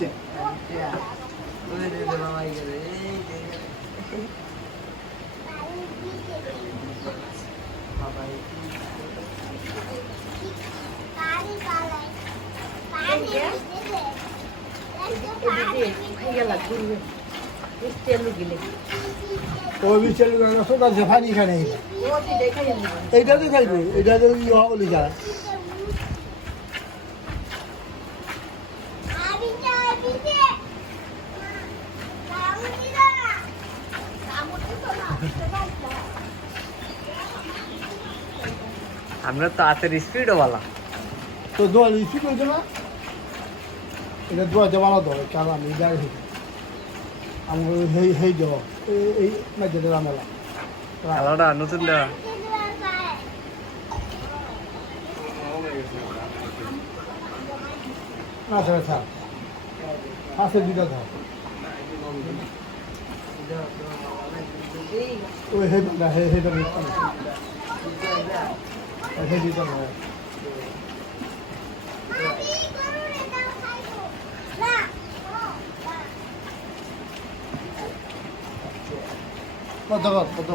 নিচে ওই বিচের সোজা যে পানি খানে এইটা তো খাইবে এটা তো ইয়ে বলি যায় আমরা তো হাতের স্পিডও ভালো তো দোয়া স্পিড হইতো না এটা দোয়া দেওয়া ধরে কারণ আমি যাই আমি হেই দেওয়া এই মাঝে দেওয়া মেলা খেলাটা নতুন দেওয়া না স্যার স্যার পাশে দিতে থাক ওই হেটা হেটা বুঝতাম হে দিতে না কত